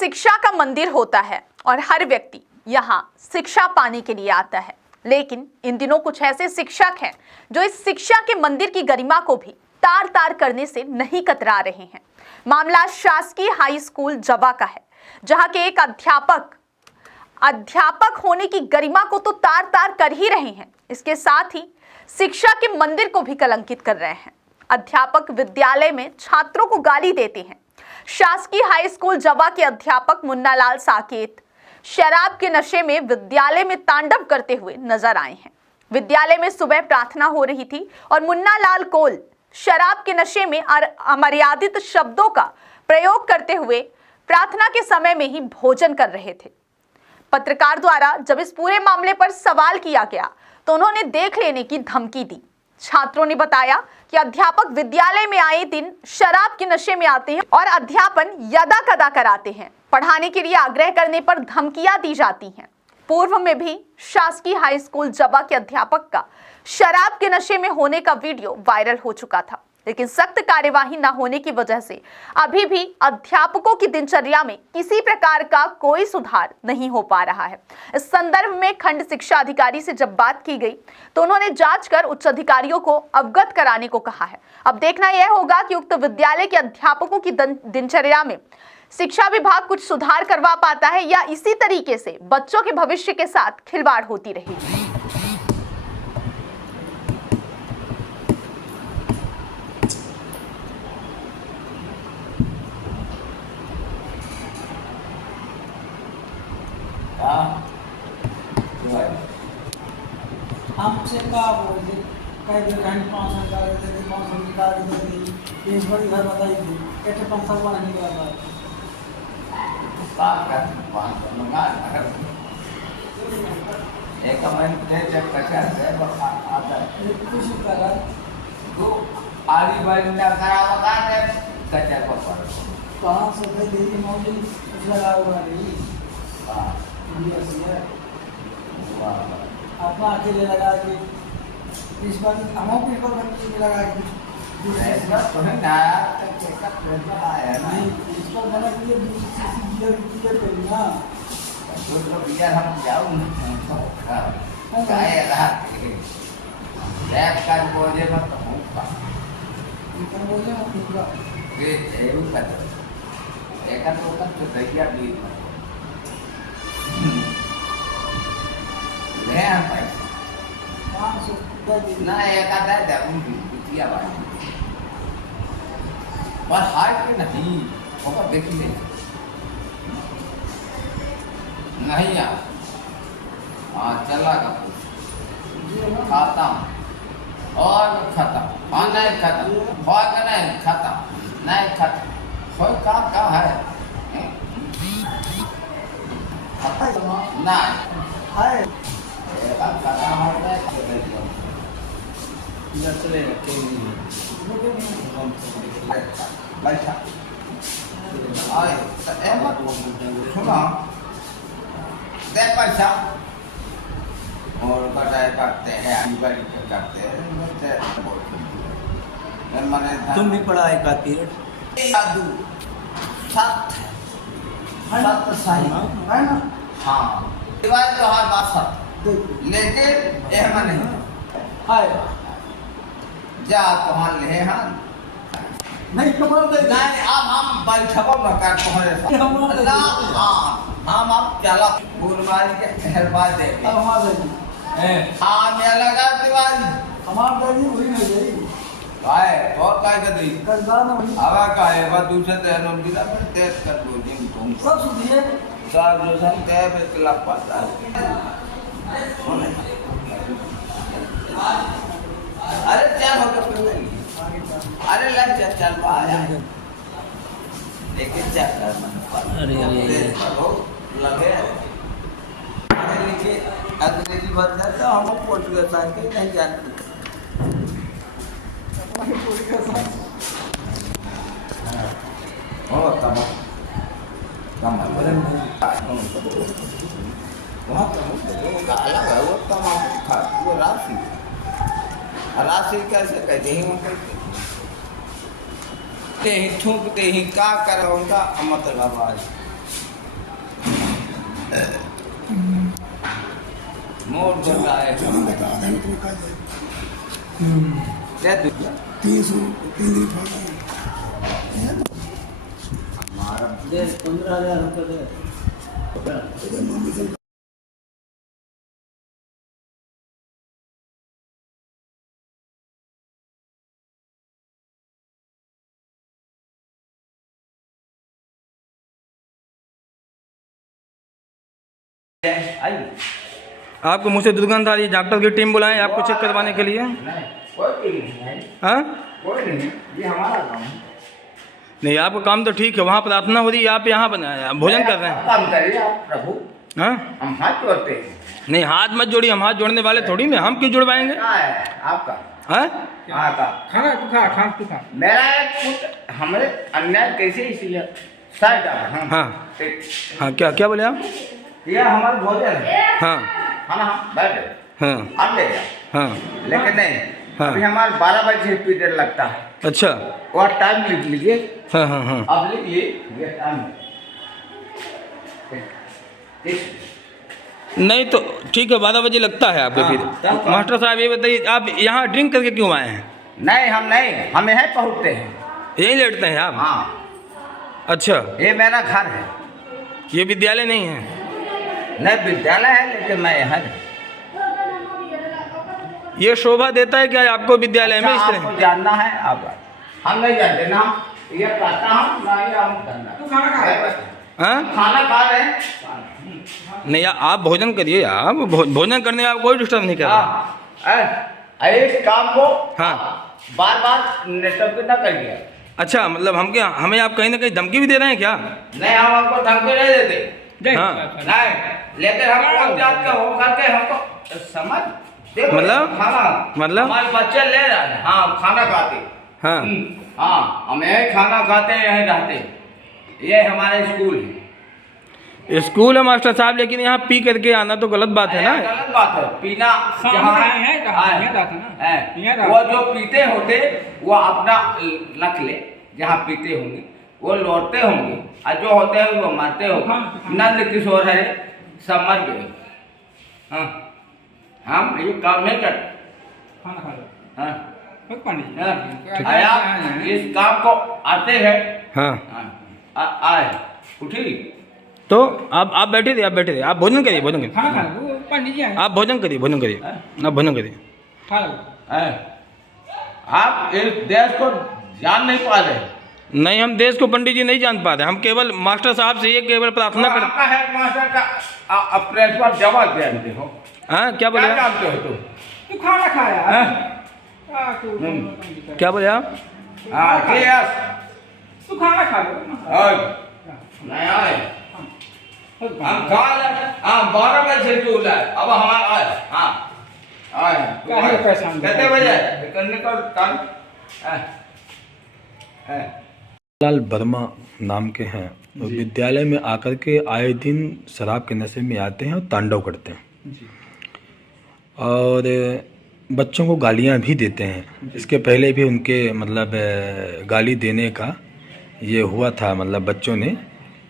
शिक्षा का मंदिर होता है और हर व्यक्ति यहाँ शिक्षा पाने के लिए आता है, लेकिन इन दिनों कुछ ऐसे शिक्षक हैं जो इस शिक्षा के मंदिर की गरिमा को भी तार तार करने से नहीं कतरा रहे हैं। मामला शासकीय हाई स्कूल जवा का है, जहाँ के एक अध्यापक होने की गरिमा को तो तार तार कर ही रहे हैं, इसके साथ ही शिक्षा के मंदिर को भी कलंकित कर रहे हैं। अध्यापक विद्यालय में छात्रों को गाली देते हैं। शासकीय हाई स्कूल जवा के अध्यापक मुन्नालाल साकेत शराब के नशे में विद्यालय में तांडव करते हुए नजर आए हैं। विद्यालय में सुबह प्रार्थना हो रही थी और मुन्नालाल कोल शराब के नशे में अमर्यादित शब्दों का प्रयोग करते हुए प्रार्थना के समय में ही भोजन कर रहे थे। पत्रकार द्वारा जब इस पूरे मामले पर सवाल किया गया तो उन्होंने देख लेने की धमकी दी। छात्रों ने बताया कि अध्यापक विद्यालय में आए दिन शराब के नशे में आते हैं और अध्यापन यदा कदा कराते हैं। पढ़ाने के लिए आग्रह करने पर धमकियां दी जाती हैं। पूर्व में भी शासकीय हाई स्कूल जवा के अध्यापक का शराब के नशे में होने का वीडियो वायरल हो चुका था, लेकिन सख्त कार्यवाही न होने की वजह से अभी भी अध्यापकों की दिनचर्या में किसी प्रकार का कोई सुधार नहीं हो पा रहा है। इस संदर्भ में खंड शिक्षा अधिकारी से जब बात की गई तो उन्होंने जांच कर उच्च अधिकारियों को अवगत कराने को कहा है। अब देखना यह होगा कि उक्त विद्यालय के अध्यापकों की दिनचर्या में शिक्षा विभाग कुछ सुधार करवा पाता है या इसी तरीके से बच्चों के भविष्य के साथ खिलवाड़ होती रहेगी। हमसे क्या बोलते कई घंटे 500 निकाल देते थे, 500 निकाल देते थे, एक बड़ी घर बताई थी कैसे 500 वाला निकाल पाए एक महीने जब कचा है आता है कुछ करा तो आरी बारी ना खराब कर दे कचा को पर 500 दे दी मौजी कुछ लगा हुआ नहीं। हां ये सही है, वाह अपना अकेले लगा के इस बार हम भी पर बच्चे में लगा के ऐसा तो है ना चेकअप करना है ना नहीं इस पर बना के दूसरी चीजें करना तो बियार हम जाऊं ना काय रहा लैब का बोझे मत होगा इनका बोले हम पूरा ये एरू कर एक तो दैया भी ले आ भाई 500 दे दी ना एक आता है दम भी किया भाई बस हार्ट के नहीं होगा देखिए नहीं यार हाँ चला का खाता हूँ और खाता हाँ नहीं खाता बहुत नहीं खाता नहीं खाता कोई काम का है नहीं है एक खाता है नचले के बैठा आए एमत सुना दे पैसा और कटाई करते हैं अनिवार्य करते हैं मैंने तुम भी पढ़ाई करती है जादू सत सत सही है ना। हाँ दिवाली तो हर बात सत लेकिन यह मन नहीं है जा तुहार ले हाँ नहीं कमर दे नहीं अब हम बैठबो न कर तोहरे साथ ना हम अब चला फूलवारी के खैरबाज दे अब हमार दे हाँ मैं लगा दिवाली हमार दे हुई नहीं गई काय और काय कर दी करदा ना हुई हवा का है वो दूसरे तेनों की ना तेज कर दो जिन तुम सब सुधिए सार जो सन कह पे कला पाता है अरे क्या हो गया अरे लग जा चल पा आया लेकिन क्या करना अरे लगे अरे लिखे अंग्रेजी वर्जन तो हम पोर्टुगल साइड के नहीं जानते oh tama tama वहाँ तो काला है वो तमाम वो राशि राशि कैसे कहते हैं उनको थूकते ही का कर उनका मतलब आज मोर बोलता है चलन का आधा में तो का जाए ले तू 300 केंद्रीय फंड दे 15,000 रुपये दे इधर मम्मी से आई आपको मुझसे दुर्गंध आ रही है, डॉक्टर की टीम बुलाएं आपको चेक करवाने के लिए। नहीं कोई नहीं हाँ कोई नहीं, ये हमारा काम है। नहीं, आपका काम तो ठीक है, वहाँ प्रार्थना हो रही है, आप यहाँ भोजन कर रहे हैं। काम करिए आप प्रभु, हाँ हम हाथ जोड़ते हैं। नहीं, हाथ मत जोड़िए, हम हाथ जोड़ने वाले थोड़ी ना, हम क्यों जुड़वाएंगे। क्या है आपका? हाँ हाँ का खाना तू खा खाना तू खा मेरा एक पुत्र हमारे अन्याय कैसे इसलिए साइड हाँ हाँ ठीक। हाँ, क्या क्या बोले आप। यह हमारा भोजन है, हाँ खाना हम बैठे हाँ आप ले जाओ, हाँ लेकिन नहीं हाँ। अभी हमारा 12 बजे पीरियड लगता है, अच्छा और टाइम लिख लीजिए, हाँ हाँ हाँ आप लिखिए ये टाइम। ठीक नहीं तो ठीक है, 12 बजे लगता है आपका हाँ, फिर। तब तो- मास्टर साहब ये बताइए, आप यहाँ ड्रिंक करके क्यों आए हैं। नहीं हम नहीं, हम यहीं पहुँचते हैं। यहीं लेटते हैं आप। हाँ अच्छा, ये मेरा घर है, ये विद्यालय नहीं है। नहीं विद्यालय है लेकिन मैं यहाँ हूँ। ये शोभा देता है क्या आपको विद्यालय में इस अच्छा, तरह। आपको जानना है आप, हम नहीं जानते ना, ये कहता हूँ ना, ये हम करना। तू खाना खा हाँ खाना खा रहे हैं। नहीं, आप भोजन करिए, आप भोजन करने में आप कोई डिस्टर्ब नहीं कर रहे। हाँ इस काम को हाँ। बार बार नेटवर्क ना करिए। अच्छा, मतलब हमें आप कहीं ना कहीं धमकी भी दे रहे हैं क्या। नहीं हम आपको धमकी नहीं देते, हाँ। नहीं, लेकिन हम कौन जात के हो करके हमको समझ देखो, मतलब? खाना मतलब? हमारे बच्चे ले रहे हैं, हाँ खाना खाते। हाँ हाँ हम यही खाना खाते हैं, यहीं रहते हैं। ये हमारा स्कूल है। स्कूल है मास्टर साहब, लेकिन यहाँ पी करके आना तो गलत बात है ना। गलत बात है, पीना सामने जहाँ है, कहाँ? है, यहाँ रहता ना। है। यहाँ वो रहता। जो पीते होते वो अपना रख ले, जहाँ पीते होंगे वो लौटते होंगे, और जो होते हैं वो मरते होंगे। नंद किशोर है, सब मर गए। हाँ हम ये काम नहीं करते। खाना खा लो हाँ कोई पानी हाँ। आप इस काम को आते हैं। हाँ हाँ आए उठी। तो आप बैठे थे, आप भोजन करिए, भोजन करिए। खाना खा लो वो पंडित जी आए आप भोजन करिए, आप भोजन करिए। खा लो आप इस देश को जान नहीं पा रहे। नहीं, हम देश को पंडित जी नहीं जान पाते, हम केवल मास्टर साहब से ये केवल प्रार्थना कर। आपका हेडमास्टर का प्रिंसिपल जवाब जानते हो, हाँ क्या बोले क्या आप? जानते हो तुम? तू खाना खाया हाँ? क्या बोले आप? हाँ क्लियर। तू खाना खा लो और नहीं आए हम खा ले। हाँ 12 बजे से तू लाए, अब हमारा आए। हाँ आए काहे परेशान कितने बजे करने का टाइम है? लाल वर्मा नाम के हैं, वो विद्यालय में आकर के आए दिन शराब के नशे में आते हैं और तांडव करते हैं और बच्चों को गालियां भी देते हैं। इसके पहले भी उनके मतलब गाली देने का ये हुआ था, मतलब बच्चों ने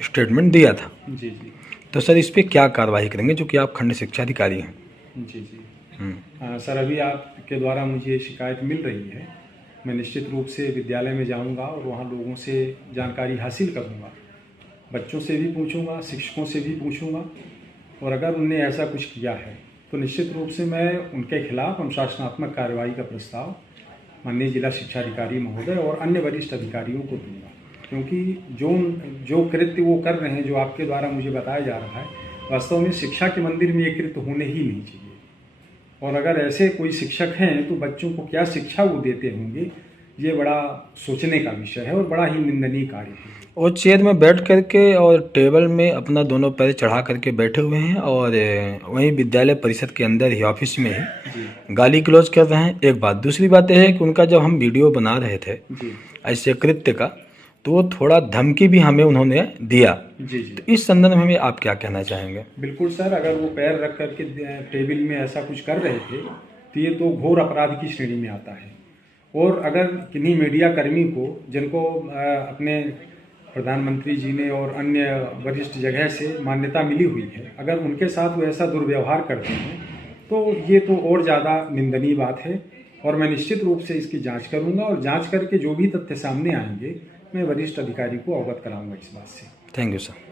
स्टेटमेंट दिया था। जी जी तो सर इस पे क्या कार्रवाई करेंगे, जो कि आप खंड शिक्षा अधिकारी हैं। जी जी सर, अभी आपके द्वारा मुझे शिकायत मिल रही है, मैं निश्चित रूप से विद्यालय में जाऊंगा और वहाँ लोगों से जानकारी हासिल करूंगा, बच्चों से भी पूछूंगा, शिक्षकों से भी पूछूंगा, और अगर उनने ऐसा कुछ किया है तो निश्चित रूप से मैं उनके खिलाफ अनुशासनात्मक कार्रवाई का प्रस्ताव माननीय जिला शिक्षा अधिकारी महोदय और अन्य वरिष्ठ अधिकारियों को दूंगा, क्योंकि जो कृत्य वो कर रहे हैं, जो आपके द्वारा मुझे बताया जा रहा है, वास्तव में शिक्षा के मंदिर में ये कृत्य होने ही नहीं चाहिए। और अगर ऐसे कोई शिक्षक हैं तो बच्चों को क्या शिक्षा वो देते होंगे, ये बड़ा सोचने का विषय है और बड़ा ही निंदनीय कार्य है। वो चेयर में बैठ करके और टेबल में अपना दोनों पैर चढ़ा करके बैठे हुए हैं और वहीं विद्यालय परिषद के अंदर ही ऑफिस में ही गाली गलौज कर रहे हैं। एक बात, दूसरी बात यह है कि उनका जब हम वीडियो बना रहे थे ऐसे कृत्य का, तो वो थोड़ा धमकी भी हमें उन्होंने दिया। जी जी, तो इस संदर्भ में आप क्या कहना चाहेंगे? बिल्कुल सर, अगर वो पैर रख करके टेबल में ऐसा कुछ कर रहे थे तो ये तो घोर अपराध की श्रेणी में आता है। और अगर किन्हीं मीडिया कर्मी को, जिनको अपने प्रधानमंत्री जी ने और अन्य वरिष्ठ जगह से मान्यता मिली हुई है, अगर उनके साथ वो ऐसा दुर्व्यवहार करते हैं तो ये तो और ज़्यादा निंदनीय बात है। और मैं निश्चित रूप से इसकी जांच करूंगा और जांच करके जो भी तथ्य सामने आएंगे मैं वरिष्ठ अधिकारी को अवगत कराऊंगा इस बात से। Thank you sir.